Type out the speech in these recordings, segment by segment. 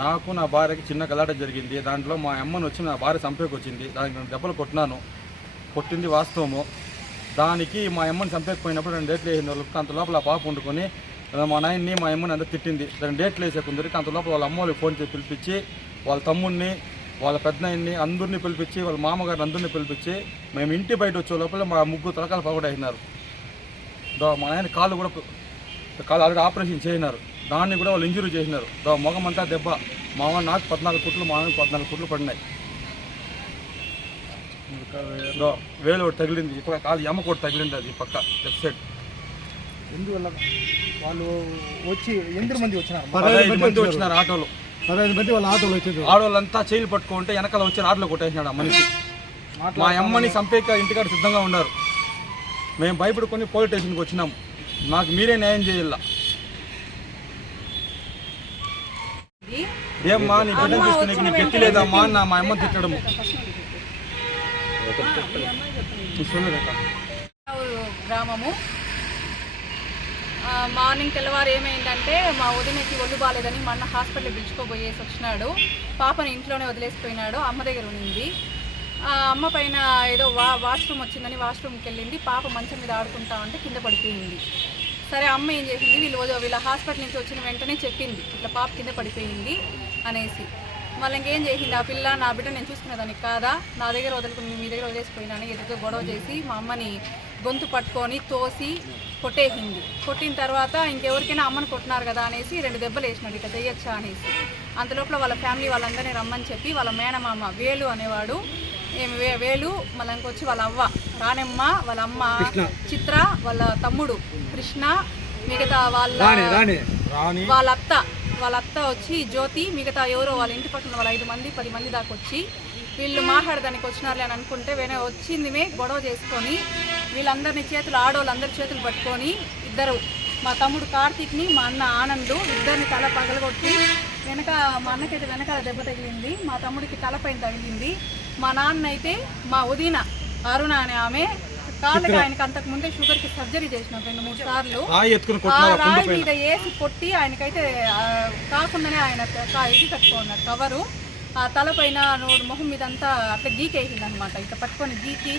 నాకు నా భార్యకి చిన్న గలాట జరిగింది. దాంట్లో మా అమ్మని వచ్చి నా భార్య చంపేకి వచ్చింది. దానికి నేను దెబ్బలు కొట్టినాను. కొట్టింది వాస్తవము. దానికి మా అమ్మని చంపేకపోయినప్పుడు రెండు డేట్లు వేసిన వాళ్ళు అంత లోపల పాప వండుకొని మా నాయన్ని మా అమ్మని అంతా తిట్టింది. రెండు డేట్లు వేసే కొందరికి అంత లోపల వాళ్ళ అమ్మ వాళ్ళకి ఫోన్ చేసి పిలిపించి వాళ్ళ తమ్ముడిని వాళ్ళ పెద్దనాయన్ని అందరినీ పిలిపించి వాళ్ళ మామగారిని అందరినీ పిలిపించి మేము ఇంటి బయట వచ్చే లోపల మా ముగ్గురు తలకాలు పగడైనారు మా నాయన కాళ్ళు కూడా కాళ్ళు ఆల్రెడీ ఆపరేషన్ చేయనారు. దాన్ని కూడా వాళ్ళు ఇంజురీ చేసినారు. దో మొగమంతా దెబ్బ. మామ నాకు పద్నాలుగు కుట్లు మా నాన్నకి పద్నాలుగు కుట్లు పడినాయి. వేలు ఒకటి తగిలింది. ఈ పక్క కాలు ఎమ్మ కూడా తగిలింది అది పక్క లెఫ్ట్ సైడ్. ఎందువల్ల? వాళ్ళు వచ్చి ఎందరు మంది వచ్చినారు? పదహైదు మంది వచ్చినారు ఆటోలో. పదహైదు మంది వాళ్ళ ఆటోలో వచ్చింది ఆడవాళ్ళంతా చేయిలు పట్టుకుంటే వెనకాల వచ్చి ఆటోలో కొట్టేసినాడు ఆ మనిషి. మా అమ్మని చంపేక ఇంటికాడ సిద్ధంగా ఉన్నారు. మేము భయపడుకొని పోలీస్ స్టేషన్కి వచ్చినాం నాకు మీరే న్యాయం చేయాల? ఏమ్మా నీ బిడ్డను తీసుకుని నీకు గట్టి లేదమ్మా నా మా అమ్మ తిట్టడము. గ్రామము. మార్నింగ్ తెల్లవారు ఏమైందంటే మా వదినకి ఒళ్ళు బాగాలేదని మా అన్న హాస్పిటల్ పిలుచుకోబోయేసి వచ్చినాడు. పాపని ఇంట్లోనే వదిలేసిపోయినాడు. అమ్మ దగ్గర ఆ, అమ్మ పైన ఏదో వా వాష్రూమ్ వచ్చిందని వాష్రూమ్కి వెళ్ళింది. పాప మంచం మీద ఆడుకుంటా ఉంటే కింద పడిపోయింది. సరే అమ్మ ఏం చేసింది? వీళ్ళు వీళ్ళ హాస్పిటల్ నుంచి వచ్చిన వెంటనే చెప్పింది. ఇట్లా పాప కింద పడిపోయింది. అనేసి. మళ్ళీ ఇంకేం చేసింది? ఆ పిల్ల నా బిడ్డ నేను చూసుకునేదానికి కాదా? నా దగ్గర వదులుకుని మీ దగ్గర వదిలేసిపోయినాను. ఎదురుతో గొడవ చేసి మా అమ్మని గొంతు పట్టుకొని తోసి కొట్టేసింది. కొట్టిన తర్వాత ఇంకెవరికైనా అమ్మని కొట్టినారు కదా అనేసి రెండు దెబ్బలు వేసినాడు. ఇట్లా చెయ్యొచ్చా అనేసి. అంతలోపల వాళ్ళ ఫ్యామిలీ వాళ్ళందరినీ రమ్మని చెప్పి వాళ్ళ మేనమామ వేలు అనేవాడు ఏం వే- వేలు మళ్ళీ ఇంకొచ్చి వాళ్ళ అవ్వ రానమ్మ వాళ్ళ అమ్మ చిత్ర వాళ్ళ తమ్ముడు కృష్ణ మిగతా వాళ్ళ రాణి వాళ్ళ అత్త వాళ్ళ అత్త వచ్చి జ్యోతి మిగతా ఎవరో వాళ్ళ ఇంటి పక్కన వాళ్ళ ఐదు మంది పది మంది దాకా వచ్చి వీళ్ళు మాట్లాడడానికి వచ్చినారులే అని అనుకుంటే వేరే వచ్చిందిమే గొడవ చేసుకొని వీళ్ళందరినీ చేతులు ఆడవాళ్ళందరి చేతులు పట్టుకొని ఇద్దరు. మా తమ్ముడు కార్తీక్ని మా అన్న ఆనందు ఇద్దరిని తల పగలగొట్టి వెనక మా అన్నకైతే వెనకాల దెబ్బ తగిలింది. మా తమ్ముడికి తలపైన తగిలింది. మా నాన్న అయితే మా ఉదీన అరుణ అనే ఆమె కాళ్ళకి ఆయనకి అంతకు ముందే షుగర్కి సర్జరీ చేసినాం రెండు మూడు సార్లు. ఆ రాయి మీద వేసి కొట్టి ఆయనకైతే కాకుండానే ఆయన క- ఇది కట్టుకున్నారు కవరు ఆ తలపైన నోరు మొహం మీద అంతా అట్లా గీకేసింది అనమాట ఇట్లా పట్టుకొని గీకి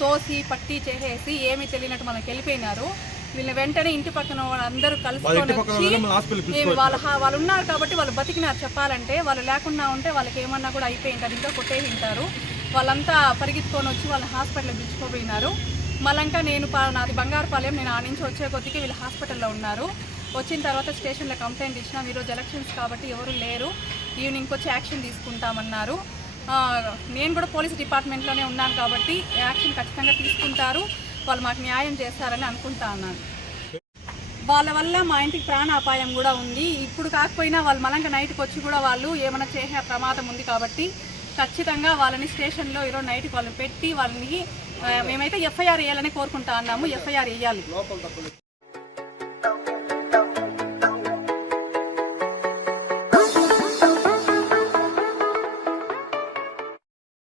తోసి పట్టి చేసేసి ఏమీ తెలియనట్టు మనకి వెళ్ళిపోయినారు. వీళ్ళని వెంటనే ఇంటి పక్కన వాళ్ళ కలుసుకొని వాళ్ళ వాళ్ళు ఉన్నారు కాబట్టి వాళ్ళు బతికినారు చెప్పాలంటే. వాళ్ళు లేకుండా ఉంటే వాళ్ళకి ఏమన్నా కూడా అయిపోయి ఉంటారు ఇంకా కొట్టేసి ఉంటారు వాళ్ళంతా పరిగెత్తుకొని వచ్చి వాళ్ళని హాస్పిటల్కి పిలుచుకోపోయినారు మళ్ళంకా నేను పా- నాది బంగారుపాలెం. నేను ఆ నుంచి వచ్చే కొద్దికి వీళ్ళు హాస్పిటల్లో ఉన్నారు. వచ్చిన తర్వాత స్టేషన్లో కంప్లైంట్ ఇచ్చినాం ఈరోజు ఎలక్షన్స్ కాబట్టి ఎవరు లేరు. ఈవినింగ్కి వచ్చి యాక్షన్ తీసుకుంటామన్నారు. నేను కూడా పోలీస్ డిపార్ట్మెంట్లోనే ఉన్నాను కాబట్టి యాక్షన్ ఖచ్చితంగా తీసుకుంటారు. వాళ్ళు మాకు న్యాయం చేస్తారని అనుకుంటా ఉన్నాను. వాళ్ళ వల్ల మా ఇంటికి ప్రాణాపాయం కూడా ఉంది. ఇప్పుడు కాకపోయినా వాళ్ళు మలంగా నైట్కి వచ్చి కూడా వాళ్ళు ఏమైనా చేసే ప్రమాదం ఉంది కాబట్టి ఖచ్చితంగా వాళ్ళని స్టేషన్లో ఈరోజు నైట్కి వాళ్ళని పెట్టి వాళ్ళని మేమైతే ఎఫ్ఐఆర్ వేయాలని కోరుకుంటా అన్నాము. ఎఫ్ఐఆర్ వేయాలి.